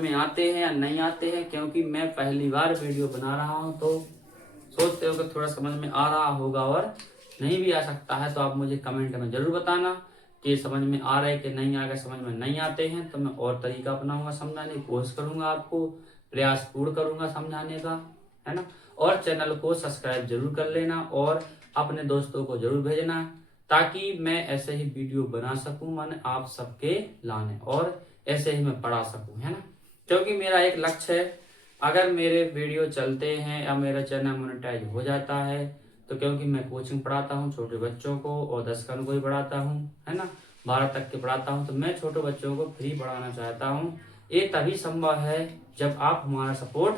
में आते हैं या नहीं आते हैं, क्योंकि मैं पहली बार वीडियो बना रहा हूं तो सोचते हो कि थोड़ा समझ में आ रहा होगा और नहीं भी आ सकता है। तो आप मुझे कमेंट में जरूर बताना कि समझ में आ रहा है कि नहीं आ गया। समझ में नहीं आते हैं तो मैं और तरीका अपनाऊंगा, समझाने की कोशिश करूंगा, आपको प्रयास पूर्ण करूंगा समझाने का, है ना। और चैनल को सब्सक्राइब जरूर कर लेना और अपने दोस्तों को जरूर भेजना, ताकि मैं ऐसे ही वीडियो बना सकूं, माने आप सबके लाने, और ऐसे ही मैं पढ़ा सकूं, है ना। क्योंकि मेरा एक लक्ष्य है, अगर मेरे वीडियो चलते हैं या मेरा चैनल मोनेटाइज हो जाता है तो, क्योंकि मैं कोचिंग पढ़ाता हूँ छोटे बच्चों को और 10 को भी पढ़ाता हूँ, है ना, 12 तक के पढ़ाता हूँ, तो मैं छोटे बच्चों को फ्री पढ़ाना चाहता हूँ। ये तभी संभव है जब आप हमारा सपोर्ट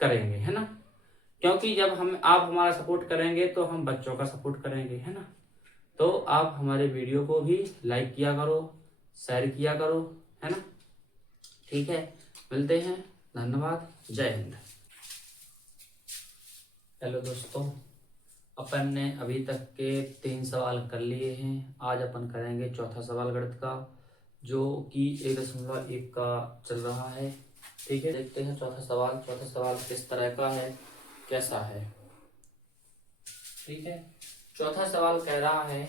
करेंगे, है ना। क्योंकि जब आप हमारा सपोर्ट करेंगे तो हम बच्चों का सपोर्ट करेंगे, है ना। तो आप हमारे वीडियो को भी लाइक किया करो, शेयर किया करो, है ना। ठीक है, मिलते हैं, धन्यवाद, जय हिंद। हेलो दोस्तों, अपन ने अभी तक के 3 सवाल कर लिए हैं। आज अपन करेंगे चौथा सवाल गणित का, जो कि 1.1 का चल रहा है। ठीक है, देखते हैं चौथा सवाल किस तरह का है, कैसा है। ठीक है, चौथा सवाल कह रहा है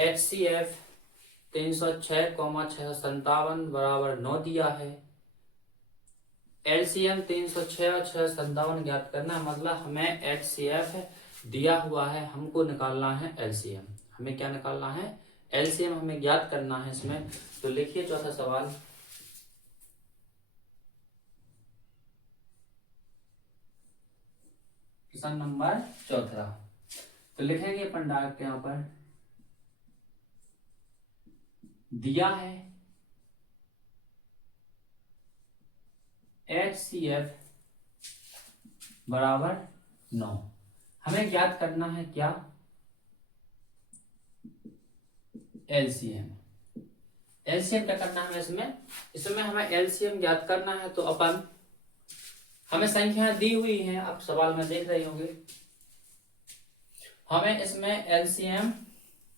HCF 306,657 बराबर 9 दिया है। LCM 306 और 657 ज्ञात करना है, मतलब हमें HCF दिया हुआ है, हमको निकालना है LCM। हमें क्या निकालना है? LCM हमें ज्ञात करना है इसमें। तो लिखिए चौथा सवाल, प्रश्न नंबर 14। तो लिखेंगे अपन डायरेक्ट, यहां पर दिया है HCF बराबर 9। हमें ज्ञात करना है क्या? LCM। LCM क्या करना है इसमें हमें LCM ज्ञात करना है। तो अपन हमें संख्या दी हुई है, आप सवाल में देख रहे होंगे। हमें इसमें LCM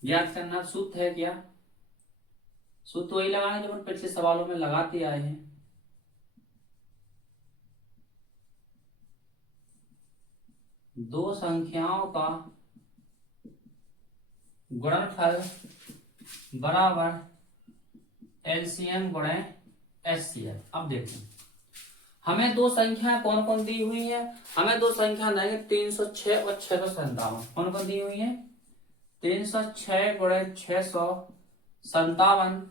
ज्ञात करना, सूत्र है क्या? सूत्र वही लगाना जो हम पिछले सवालों में लगाते आए हैं। दो संख्याओं का गुणनफल बराबर LCM गुणे HCF। अब देखो, हमें दो संख्या कौन कौन दी हुई है? हमें दो संख्या देंगे 306 और 657। कौन कौन दी हुई है? 306 गुणे 657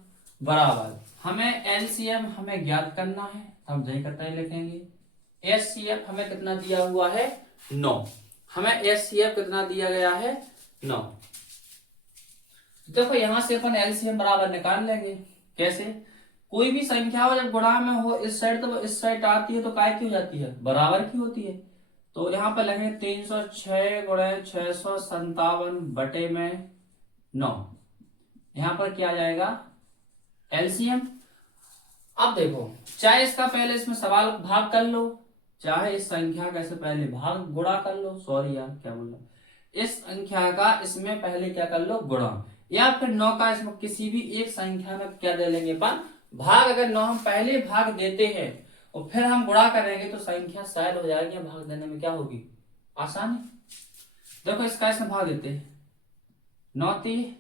बराबर, हमें LCM हमें ज्ञात करना है, हम यही करते हैं लिखेंगे। HCF हमें कितना दिया हुआ है? 9। हमें HCF कितना दिया गया है? 9। देखो यहां से अपन LCM बराबर निकाल लेंगे। कैसे? कोई भी संख्या हो जब गुणा में हो, इस साइड तो इस साइड आती है तो काय की हो जाती है? बराबर की होती है। तो यहाँ पर लगेंगे 306 गुणे 657 बटे में 9। यहां पर क्या आ जाएगा? LCM। अब देखो, चाहे इसका पहले इसमें सवाल भाग कर लो, चाहे इस संख्या का इससे पहले भाग गुणा कर लो, सॉरी यार क्या बोल रहा, इस संख्या का इसमें पहले क्या कर लो? गुणा, या फिर 9 का इसमें किसी भी एक संख्या में क्या दे लेंगे अपन? भाग। अगर 9 हम पहले भाग देते हैं और फिर हम गुणा करेंगे तो संख्या शायद हो जाएगी, भाग देने में क्या होगी? आसानी। देखो इसका इसमें भाग देते हैं, 9 3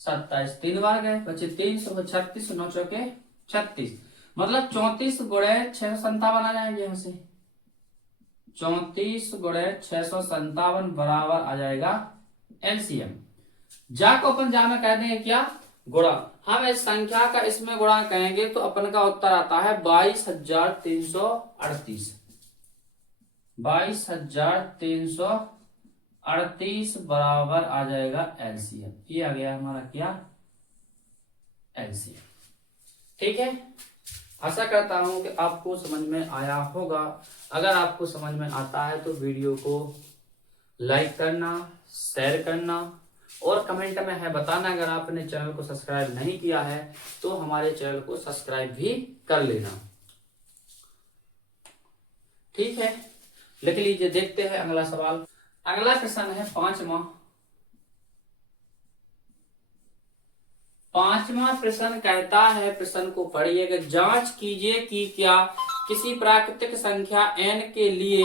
27, 3 बार गए, बचे 336, 9 चौके 36, मतलब 34 गुणे 657 आ जाएंगे यहाँ से। 34 गुणे 657 बराबर आ जाएगा LCM। जा को अपन जा में कह देंगे क्या? गुणा। हम इस संख्या का इसमें गुणा कहेंगे तो अपन का उत्तर आता है 22,338। 22,338 बराबर आ जाएगा LCM। ये आ गया हमारा क्या? LCM। ठीक है, आशा करता हूं कि आपको समझ में आया होगा। अगर आपको समझ में आता है तो वीडियो को लाइक करना, शेयर करना और कमेंट में है बताना। अगर आपने चैनल को सब्सक्राइब नहीं किया है तो हमारे चैनल को सब्सक्राइब भी कर लेना। ठीक है, लिख लीजिए। देखते हैं अगला सवाल। अगला प्रश्न है 5वां। पांचवा प्रश्न कहता है, प्रश्न को पढ़िएगा। जांच कीजिए कि क्या किसी प्राकृतिक संख्या n के लिए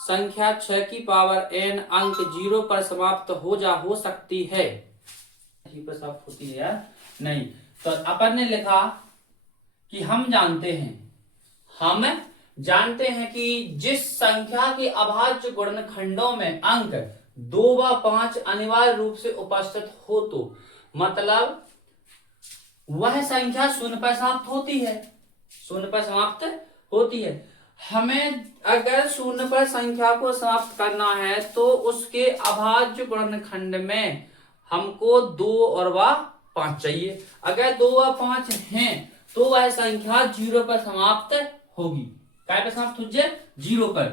संख्या 6 की पावर n अंक 0 पर समाप्त हो सकती है। पर समाप्त होती है यार, नहीं। तो अपन ने लिखा कि हम जानते हैं कि जिस संख्या के अभाज्य गुणनखंडों में अंक 2 व 5 अनिवार्य रूप से उपस्थित हो, तो मतलब वह संख्या शून्य पर समाप्त होती है, शून्य पर समाप्त होती है। हमें अगर शून्य पर संख्या को समाप्त करना है तो उसके अभाज्य गुणनखंड में हमको 2 और व 5 चाहिए। अगर 2 व 5 हैं तो वह संख्या 0 पर समाप्त होगी। क्या पर समाप्त हो जाए? 0 पर।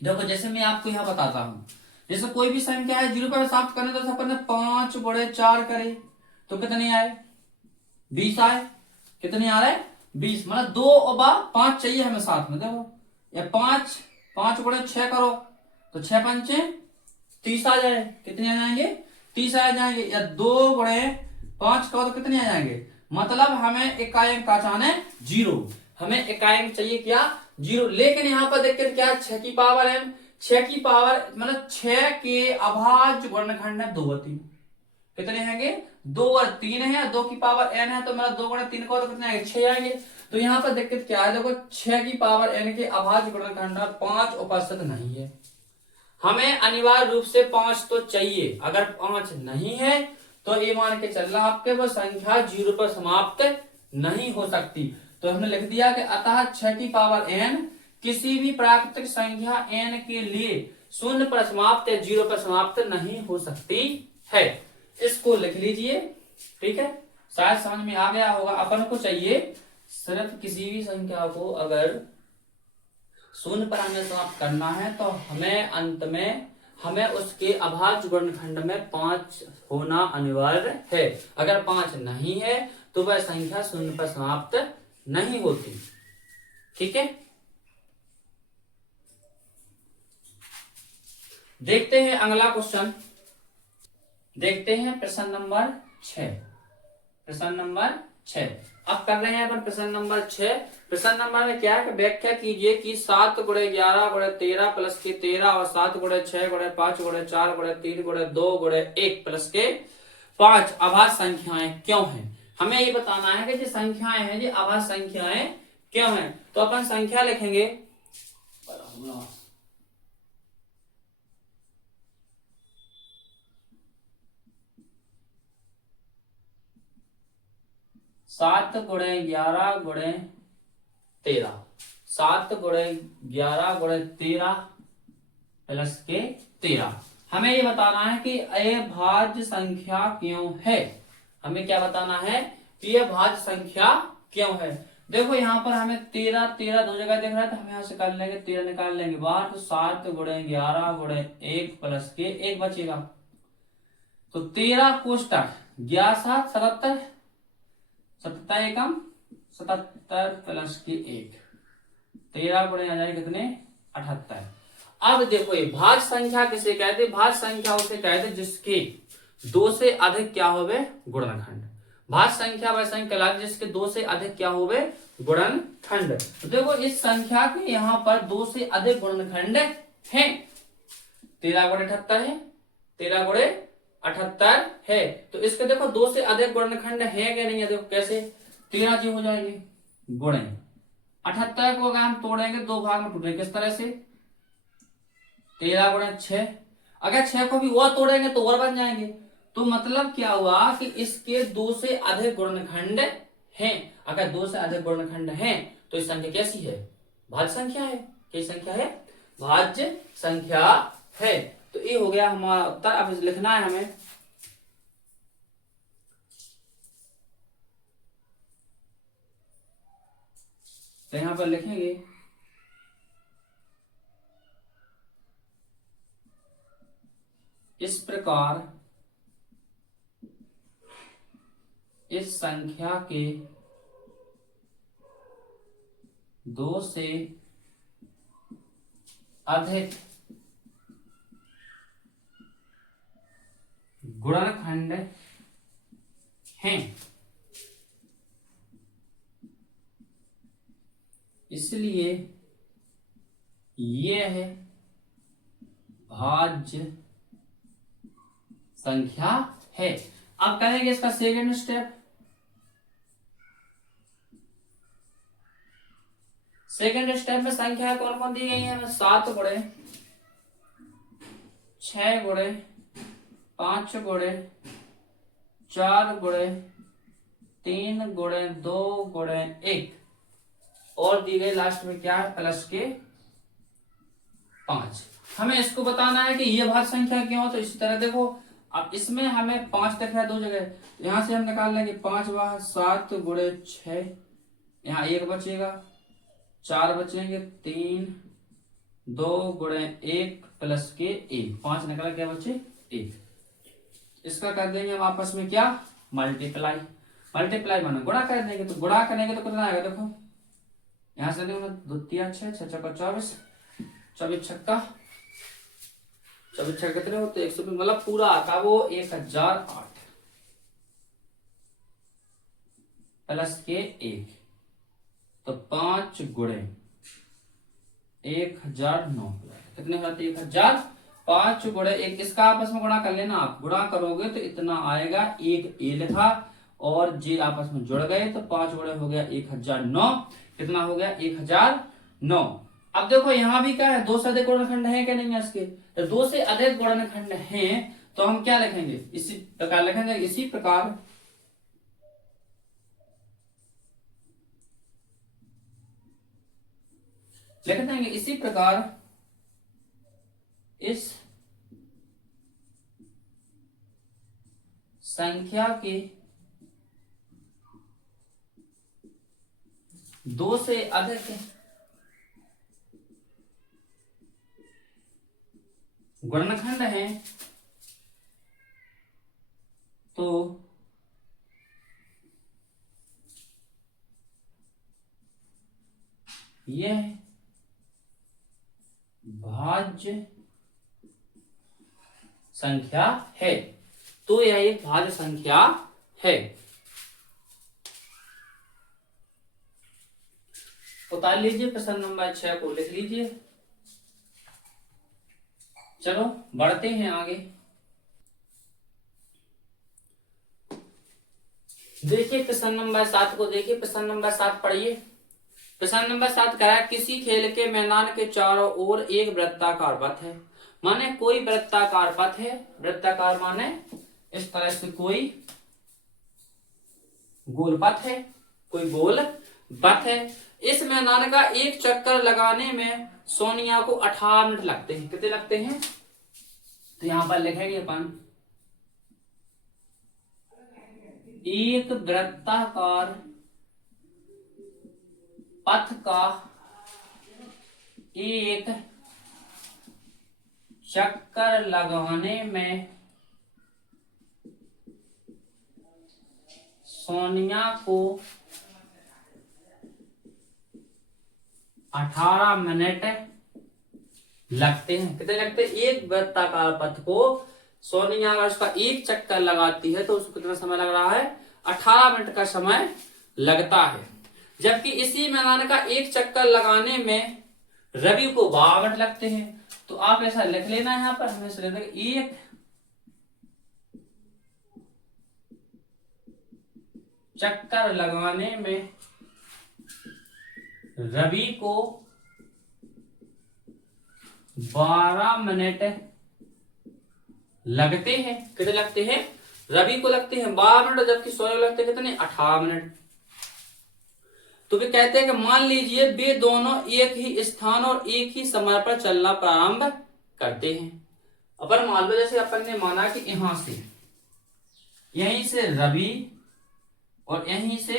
देखो जैसे मैं आपको यहाँ बताता हूं, जैसे कोई भी संख्या है 0 पर समाप्त करने, तो अपन ने 5 गुणे 4 करे तो कितने आए? 20 आए। कितने आ रहे? 20। मतलब 2 और 5 चाहिए हमें साथ में। देखो या 5 गुणे 6 करो तो 6 पंचे 30 आ जाए। कितने आ जाएंगे? 30 आ जाएंगे। या 2 गुणे 5 करो तो कितने आ जाएंगे? मतलब हमें इकाई का चाहना है 0। हमें इकाई चाहिए क्या? 0। लेकिन यहाँ पर देखते क्या, 6 की पावर m, 6 की पावर मतलब 6 के अभाज्य गुणनखंड है 2 और 3। कितने होंगे? 2 और 3 है। 2 की पावर n है तो मतलब 2 गुणे 3 को तो कितने आएंगे? 6 आएंगे। तो यहाँ पर दिक्कत क्या है? देखो 6 की पावर n के अभाज्य गुणनखंड 5 उपस्थित नहीं है। हमें अनिवार्य रूप से 5 तो चाहिए। अगर 5 नहीं है तो ये मान के चलना आपके वो संख्या 0 पर समाप्त नहीं हो सकती। तो हमने लिख दिया कि अतः 6 की पावर n किसी भी प्राकृतिक संख्या n के लिए 0 पर समाप्त या 0 पर समाप्त नहीं हो सकती है। इसको लिख लीजिए, ठीक है। शायद समझ में आ गया होगा। अपन को चाहिए सिर्फ किसी भी संख्या को अगर 0 पर हमें समाप्त करना है तो हमें अंत में हमें उसके अभाज्य गुणनखंड में 5 होना अनिवार्य है। अगर 5 नहीं है तो वह संख्या 0 पर समाप्त नहीं होती। ठीक है, देखते हैं अगला क्वेश्चन। देखते हैं प्रश्न नंबर 6। प्रश्न नंबर 6 अब कर रहे हैं अपन प्रश्न नंबर 6। प्रश्न नंबर में क्या है? व्याख्या कीजिए कि 7 गुणे 11 गुणे 13 प्लस के 13 और 7 गुणे 6 गुणे 5 गुणे 4 गुणे 3 गुणे 2 गुणे 1 प्लस के 5 अभाज्य संख्याएं क्यों हैं। हमें ये बताना है कि जो संख्याएं हैं ये अभाज्य संख्याएं क्यों हैं। तो अपन संख्या लिखेंगे 7 गुणे 11 गुणे 13, 7 गुणे 11 गुणे 13 प्लस के 13। हमें ये बताना है कि अभाज्य संख्या क्यों है। हमें क्या बताना है कि यह भाज्य संख्या क्यों है। देखो यहाँ पर हमें 13 13 दो जगह दिख रहा है तो हम यहाँ से कर लेंगे 13 निकाल लेंगे बाहर। तो 7 गुणे 11 गुणे 1 प्लस के 1 बचेगा। तो 13 कोष्टक 11 7 77, 77 एकम 77 प्लस के 1, 13 गुणे आ जाए कितने? 78। अब देखो ये भाज्य संख्या किसे कहते? भाज्य संख्या उसे कहते जिसके 2 से अधिक क्या होवे? गुणनखंड। भाज्य संख्या वह संख्या कहलाती जिसके 2 से अधिक क्या होवे? गुणनखंड। तो देखो इस संख्या के यहाँ पर 2 से अधिक गुणनखंड हैं। 13 गुणे 78 है, 13 गुणे 78 है। तो इसके देखो 2 से अधिक गुणनखंड है कि नहीं है? देखो कैसे 13 जी हो जाएंगे गुणे 78 को अगर हम तोड़ेंगे 2 भाग में टूटेंगे किस तरह से? 13 गुणे 6। अगर 6 को भी और तोड़ेंगे तो और बन जाएंगे। तो मतलब क्या हुआ कि इसके 2 से अधिक गुणनखंड हैं। अगर 2 से अधिक गुणनखंड हैं तो इस संख्या कैसी है? भाज्य संख्या है। कैसी संख्या है? भाज्य संख्या है। तो ये हो गया हमारा उत्तर। अब लिखना है हमें तो यहां पर लिखेंगे इस प्रकार इस संख्या के 2 से अधिक गुणनखंड हैं, इसलिए यह भाज्य संख्या है। अब करेंगे इसका सेकेंड स्टेप। सेकेंड स्टेप में संख्या कौन कौन दी गई है? 7 गुणे 6 गुणे 5 गुणे 4 गुणे 3 गुणे 2 गुणे 1 और दी गई लास्ट में क्या है? प्लस के 5। हमें इसको बताना है कि ये भाज्य संख्या क्यों हो। तो इसी तरह देखो, अब इसमें हमें 5 दिख रहा है 2 जगह, यहां से हम निकाल लेंगे 5 बाहर 7 गुणे 6, यहाँ 1 बचेगा, 4 बचेंगे, 3 2 गुणे 1 प्लस के 1, 5 निकला, क्या बचे? 1। इसका कर देंगे हम आपस में क्या? मल्टीप्लाई। मल्टीप्लाई माने गुणा कर देंगे, तो गुणा करेंगे तो कितना आएगा? देखो यहां से देखो, 2 3 6 6 चौका 24, 24 छक्का 24 छक्का कितने होते? 120, मतलब पूरा आता वो 1008 प्लस के 1, तो 5 गुणे 1009 कितने होते? 1000। 5 गुणे 1, इसका आपस में गुणा कर लेना। आप गुणा करोगे तो इतना आएगा। एक ए लिखा और जे आपस में जुड़ गए, तो 5 गुणे हो गया 1009, कितना हो गया? 1009। अब देखो यहां भी क्या है? 2 से अधिक गुणनखंड है क्या? नहीं है इसके। तो 2 से अधिक गुणनखंड हैं तो हम क्या लिखेंगे? इसी प्रकार लिखेंगे। इसी प्रकार लिख देंगे। इसी प्रकार इस संख्या के 2 से अधिक गुणनखंड है तो यह भाज्य संख्या है। तो यह एक भाज्य संख्या है। उतार लीजिए, प्रश्न नंबर 6 को लिख लीजिए। चलो बढ़ते हैं आगे। देखिए प्रश्न नंबर 7 को देखिए। प्रश्न नंबर 7 पढ़िए। प्रश्न नंबर 7 कह रहा है, किसी खेल के मैदान के चारों ओर एक वृत्ताकार पथ है। माने कोई वृत्ताकार पथ है। वृत्ताकार माने इस तरह से कोई गोल पथ है, कोई गोल पथ है। इस मैदान का एक चक्कर लगाने में सोनिया को 18 मिनट लगते हैं। कितने लगते हैं? तो यहां पर लिखेंगे अपन, एक वृत्ताकार पथ का एक चक्कर लगाने में सोनिया को 18 मिनट लगते हैं। कितने लगते हैं? एक वृत्ताकार पथ को सोनिया अगर उसका एक चक्कर लगाती है तो उसको कितना समय लग रहा है? 18 मिनट का समय लगता है। जबकि इसी मैदान का एक चक्कर लगाने में रवि को 12 मिनट लगते हैं। तो आप ऐसा लिख लेना, यहां पर हमें लिख देंगे, एक चक्कर लगाने में रवि को 12 मिनट लगते हैं। कितने लगते हैं? रवि को लगते हैं 12 मिनट, जबकि सोनिया को लगते हैं कितने? 18 मिनट। तो वे कहते हैं कि मान लीजिए वे दोनों एक ही स्थान और एक ही समय पर चलना प्रारंभ करते हैं। अपन मान लो जैसे अपन ने माना कि यहां से, यहीं से रवि और यहीं से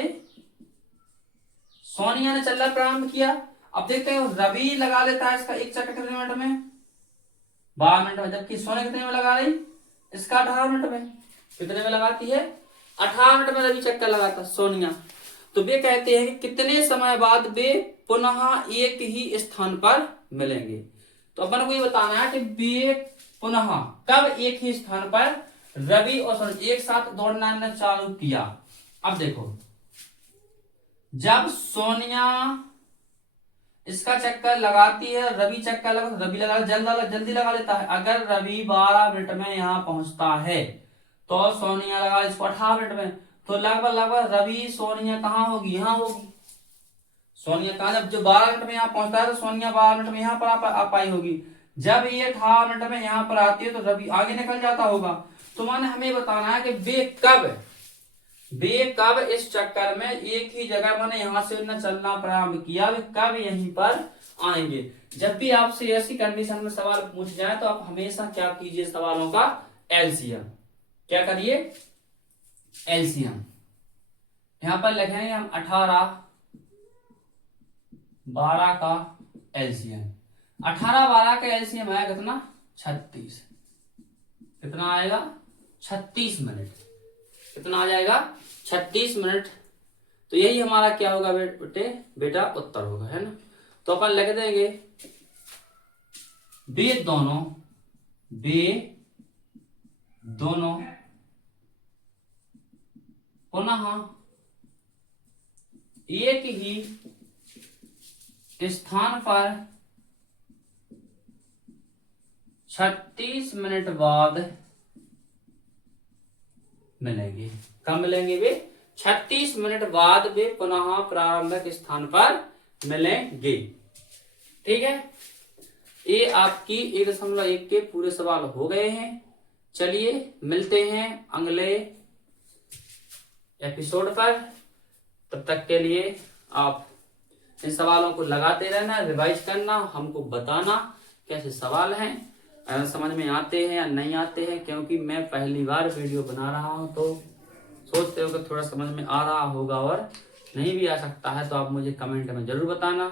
सोनिया ने चलना प्रारंभ किया। अब देखते हैं रवि लगा लेता है इसका एक चक्कर कितने मिनट में? 12 मिनट में। जबकि सोनिया कितने में लगा रही? इसका 18 मिनट में। कितने में लगाती है? 18 मिनट में रवि चक्कर लगाता सोनिया। तो वे कहते हैं कि कितने समय बाद वे पुनः एक ही स्थान पर मिलेंगे। तो अपन को ये बताना है कि वे पुनः कब एक ही स्थान पर रवि और सोनिया एक साथ दौड़ना ने चालू किया। अब देखो, जब सोनिया इसका चक्कर लगाती है, रवि चक्कर लगा, रवि लगा जल्दी लगा लेता है। अगर रवि 12 मिनट में यहां पहुंचता है तो सोनिया लगा इसको 18 मिनट में, तो लगभग रवि सोनिया कहाँ होगी, यहाँ होगी। सोनिया कहा, जब जो 12 मिनट में यहाँ पहुंचता है तो सोनिया 12 मिनट में यहाँ पर आ पाई होगी। जब ये 18 मिनट में यहाँ पर आती है तो रवि आगे निकल जाता होगा। तो मैंने हमें बताना है कि वे कब इस चक्कर में एक ही जगह मैंने यहाँ से न चलना प्रारंभ किया, वे कब यहीं पर आएंगे। जब भी आपसे ऐसी कंडीशन में सवाल पूछ जाए तो आप हमेशा क्या कीजिए, सवालों का एलसीएम। क्या करिए, एलसीएम। यहां पर लिखेंगे हम 18 12 का एलसीएम। 18 12 का एलसीएम आएगा कितना, 36। कितना आएगा, 36 मिनट। कितना आ जाएगा, 36 मिनट। तो यही हमारा क्या होगा बेटा उत्तर होगा, है ना। तो अपन लिख देंगे वे दोनों पुनः एक ही स्थान पर 36 मिनट बाद मिलेंगे। कब मिलेंगे वे, 36 मिनट बाद वे पुनः प्रारंभिक स्थान पर मिलेंगे। ठीक है, ये आपकी 1.1 के पूरे सवाल हो गए हैं। चलिए मिलते हैं अगले एपिसोड पर। तब तक के लिए आप इन सवालों को लगाते रहना, रिवाइज करना, हमको बताना कैसे सवाल हैं, समझ में आते हैं या नहीं आते हैं। क्योंकि मैं पहली बार वीडियो बना रहा हूं तो सोचते हो कि थोड़ा समझ में आ रहा होगा और नहीं भी आ सकता है। तो आप मुझे कमेंट में जरूर बताना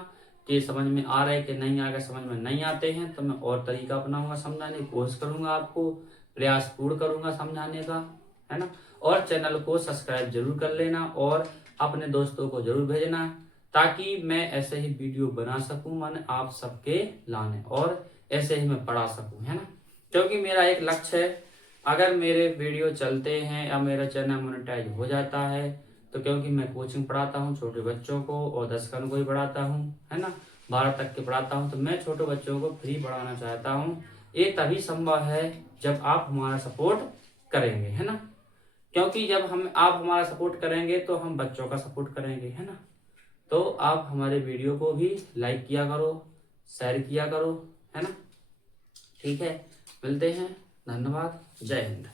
कि समझ में आ रहा है कि नहीं, अगर समझ में नहीं आते हैं तो मैं और तरीका अपनाऊंगा, समझाने की कोशिश करूंगा, आपको प्रयास पूर्ण करूंगा समझाने का, है ना। और चैनल को सब्सक्राइब जरूर कर लेना और अपने दोस्तों को जरूर भेजना, ताकि मैं ऐसे ही वीडियो बना सकूं, मैंने आप सबके लाने, और ऐसे ही मैं पढ़ा सकूं, है ना। क्योंकि मेरा एक लक्ष्य है, अगर मेरे वीडियो चलते हैं या मेरा चैनल मोनेटाइज हो जाता है तो, क्योंकि मैं कोचिंग पढ़ाता हूँ छोटे बच्चों को और 10 को ही पढ़ाता हूँ, है ना, 12 तक के पढ़ाता हूँ, तो मैं छोटे बच्चों को फ्री पढ़ाना चाहता हूँ। ये तभी संभव है जब आप हमारा सपोर्ट करेंगे, है ना। क्योंकि जब आप हमारा सपोर्ट करेंगे तो हम बच्चों का सपोर्ट करेंगे, है ना। तो आप हमारे वीडियो को भी लाइक किया करो, शेयर किया करो, है ना। ठीक है, मिलते हैं, धन्यवाद, जय हिंद।